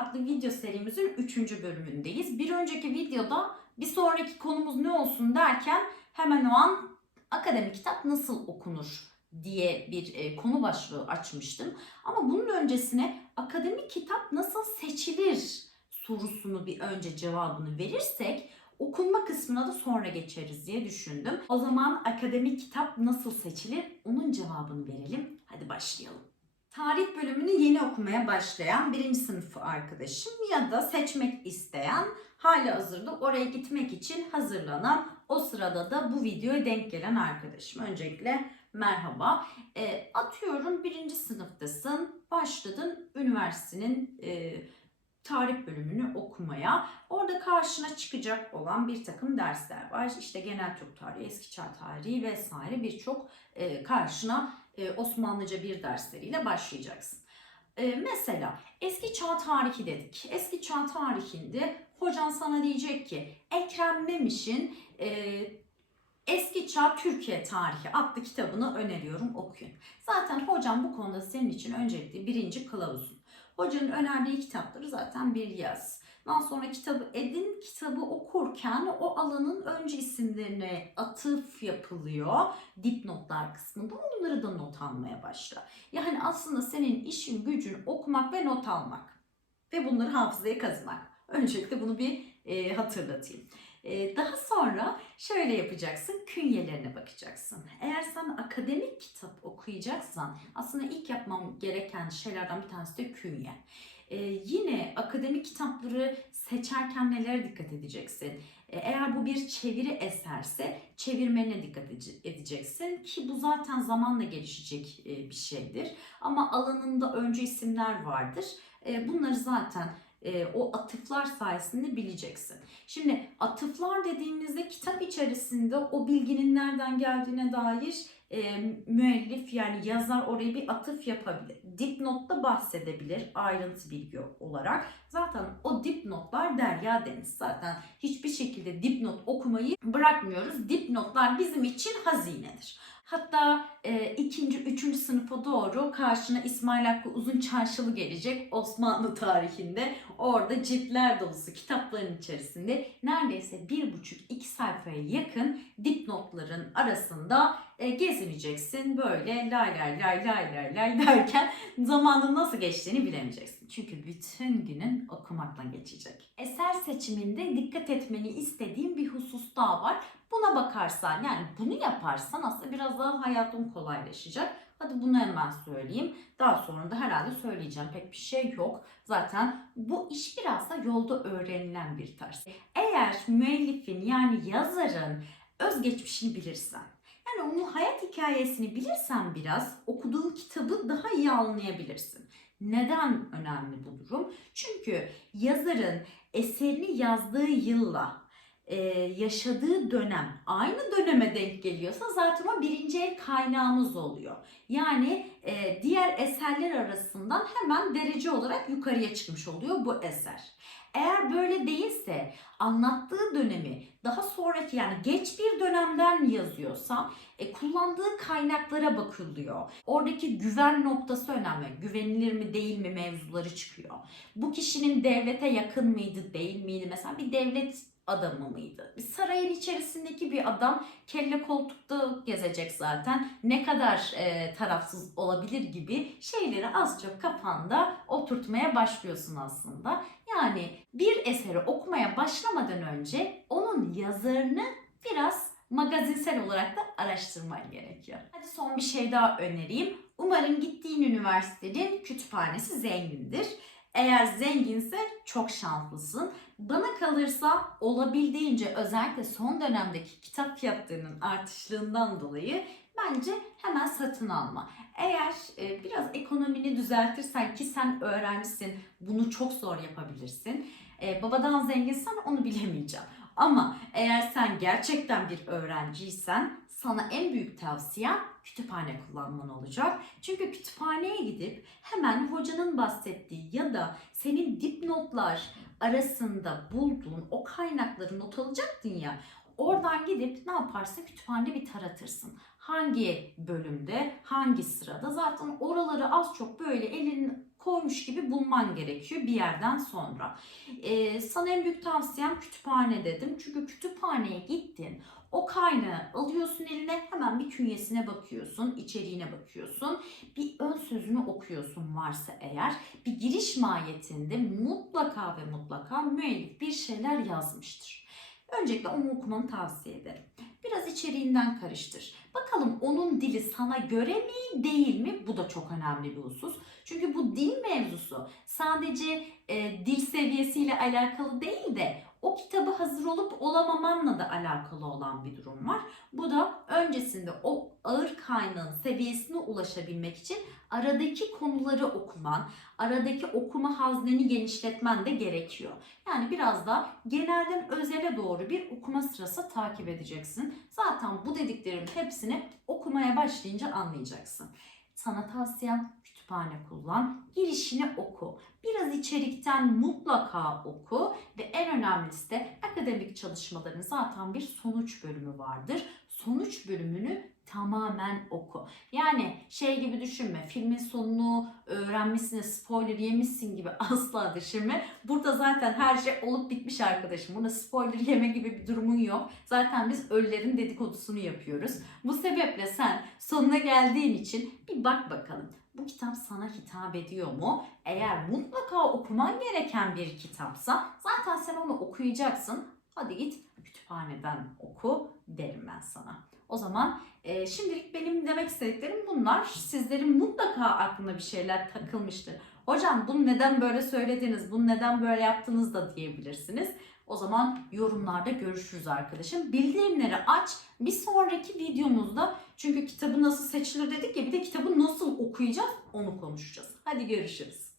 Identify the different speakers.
Speaker 1: adlı video serimizin 3. bölümündeyiz. Bir önceki videoda bir sonraki konumuz ne olsun derken hemen o an akademik kitap nasıl okunur diye bir e, konu başlığı açmıştım. Ama bunun öncesine akademik kitap nasıl seçilir sorusunu bir önce cevabını verirsek okunma kısmına da sonra geçeriz diye düşündüm. O zaman akademik kitap nasıl seçilir onun cevabını verelim. Hadi başlayalım. Tarih bölümünü yeni okumaya başlayan birinci sınıf arkadaşım ya da seçmek isteyen hali hazırda oraya gitmek için hazırlanan o sırada da bu videoya denk gelen arkadaşım. Öncelikle merhaba. E, atıyorum birinci sınıftasın, başladın üniversitenin e, tarih bölümünü okumaya. Orada karşına çıkacak olan bir takım dersler var. İşte genel Türk tarihi, eski çağ tarihi vesaire birçok e, karşına e, Osmanlıca bir dersleriyle başlayacaksın. E, mesela eski çağ tarihi dedik. Eski çağ tarihinde hocan sana diyecek ki Ekrem Memiş'in e, Eski Çağ Türkiye Tarihi adlı kitabını öneriyorum okuyun. Zaten hocam bu konuda senin için öncelikle birinci kılavuzun. Hocanın önerdiği kitapları zaten bir yaz. Daha sonra kitabı edin, kitabı okurken o alanın önce isimlerine atıf yapılıyor. Dipnotlar kısmında onları da not almaya başla. Yani aslında senin işin gücün okumak ve not almak. Ve bunları hafızaya kazımak. Öncelikle bunu bir e, hatırlatayım. E, daha sonra şöyle yapacaksın, künyelerine bakacaksın. Eğer sen akademik kitap okuyacaksan aslında ilk yapmam gereken şeylerden bir tanesi de künye. Ee, yine akademik kitapları seçerken nelere dikkat edeceksin? Ee, eğer bu bir çeviri eserse çevirmenine dikkat ede- edeceksin ki bu zaten zamanla gelişecek e, bir şeydir. Ama alanında önce isimler vardır. E, bunları zaten e, o atıflar sayesinde bileceksin. Şimdi atıflar dediğimizde kitap içerisinde o bilginin nereden geldiğine dair e, müellif yani yazar oraya bir atıf yapabilir. Dipnotta bahsedebilir ayrıntı bilgi olarak. Zaten o dipnotlar derya deniz. Zaten hiçbir şekilde dipnot okumayı bırakmıyoruz. Dipnotlar bizim için hazinedir. Hatta e, ikinci, üçüncü sınıfa doğru karşına İsmail Hakkı Uzun Çarşılı gelecek Osmanlı tarihinde. Orada ciltler dolusu kitapların içerisinde neredeyse bir buçuk iki sayfaya yakın dipnotların arasında e, gezineceksin. Böyle lay lay lay lay lay lay derken zamanın nasıl geçtiğini bilemeyeceksin. Çünkü bütün günün okumakla geçecek. Eser seçiminde dikkat etmeni istediğim bir husus daha var. Buna bakarsan yani bunu yaparsan aslında biraz daha hayatın kolaylaşacak. Hadi bunu hemen söyleyeyim. Daha sonra da herhalde söyleyeceğim pek bir şey yok. Zaten bu iş biraz da yolda öğrenilen bir tarz. Eğer müellifin yani yazarın özgeçmişini bilirsen, yani onun hayat hikayesini bilirsen biraz okuduğun kitabı daha iyi anlayabilirsin. Neden önemli bu durum? Çünkü yazarın eserini yazdığı yılla e, yaşadığı dönem aynı döneme denk geliyorsa zaten o birinci el kaynağımız oluyor. Yani e, diğer eserler arasından hemen derece olarak yukarıya çıkmış oluyor bu eser. Eğer böyle değilse anlattığı dönemi daha sonraki yani geç bir dönemden yazıyorsa e, kullandığı kaynaklara bakılıyor. Oradaki güven noktası önemli. Güvenilir mi değil mi mevzuları çıkıyor. Bu kişinin devlete yakın mıydı değil miydi? Mesela bir devlet adamı mıydı? Bir sarayın içerisindeki bir adam kelle koltukta gezecek zaten. Ne kadar e, tarafsız olabilir gibi şeyleri az çok kafanda oturtmaya başlıyorsun aslında. Yani bir eseri okumaya başlamadan önce onun yazarını biraz magazinsel olarak da araştırman gerekiyor. Hadi son bir şey daha önereyim. Umarım gittiğin üniversitenin kütüphanesi zengindir. Eğer zenginse çok şanslısın. Bana kalırsa olabildiğince özellikle son dönemdeki kitap fiyatlarının artışlığından dolayı bence hemen satın alma. Eğer e, biraz ekonomini düzeltirsen ki sen öğrencisin bunu çok zor yapabilirsin. E, babadan zenginsen onu bilemeyeceğim. Ama eğer sen gerçekten bir öğrenciysen sana en büyük tavsiyem kütüphane kullanman olacak. Çünkü kütüphaneye gidip hemen hocanın bahsettiği ya da senin dipnotlar arasında bulduğun o kaynakları not alacaktın ya. Oradan gidip ne yaparsın? Kütüphanede bir taratırsın. Hangi bölümde, hangi sırada zaten oraları az çok böyle elinin koymuş gibi bulman gerekiyor bir yerden sonra. Ee, sana en büyük tavsiyem kütüphane dedim. Çünkü kütüphaneye gittin. O kaynağı alıyorsun eline hemen bir künyesine bakıyorsun, içeriğine bakıyorsun. Bir ön sözünü okuyorsun varsa eğer. Bir giriş mahiyetinde mutlaka ve mutlaka müellif bir şeyler yazmıştır. Öncelikle onu okumanı tavsiye ederim. Biraz içeriğinden karıştır. Bakalım onun dili sana göre mi değil mi? Bu da çok önemli bir husus. Çünkü bu dil mevzusu sadece e, dil seviyesiyle alakalı değil de o kitabı hazır olup olamamanla da alakalı olan bir durum var. Bu da öncesinde o ağır kaynağın seviyesine ulaşabilmek için aradaki konuları okuman, aradaki okuma hazneni genişletmen de gerekiyor. Yani biraz da genelden özele doğru bir okuma sırası takip edeceksin. Zaten bu dediklerimin hepsini okumaya başlayınca anlayacaksın. Sana tavsiyem kütüphane kullan, girişini oku. Biraz içerikten mutlaka oku ve en önemlisi de akademik çalışmaların zaten bir sonuç bölümü vardır. Sonuç bölümünü tamamen oku. Yani şey gibi düşünme, filmin sonunu öğrenmişsin, spoiler yemişsin gibi asla düşünme. Burada zaten her şey olup bitmiş arkadaşım. Burada spoiler yeme gibi bir durumun yok. Zaten biz ölülerin dedikodusunu yapıyoruz. Bu sebeple sen sonuna geldiğin için bir bak bakalım. Bu kitap sana hitap ediyor mu? Eğer mutlaka okuman gereken bir kitapsa zaten sen onu okuyacaksın. Hadi git kütüphaneden oku derim ben sana. O zaman e, şimdilik benim demek istediklerim bunlar. Sizlerin mutlaka aklına bir şeyler takılmıştır. Hocam bunu neden böyle söylediniz, bunu neden böyle yaptınız da diyebilirsiniz. O zaman yorumlarda görüşürüz arkadaşım. Bildirimleri aç. Bir sonraki videomuzda çünkü kitabı nasıl seçilir dedik ya bir de kitabı nasıl okuyacağız onu konuşacağız. Hadi görüşürüz.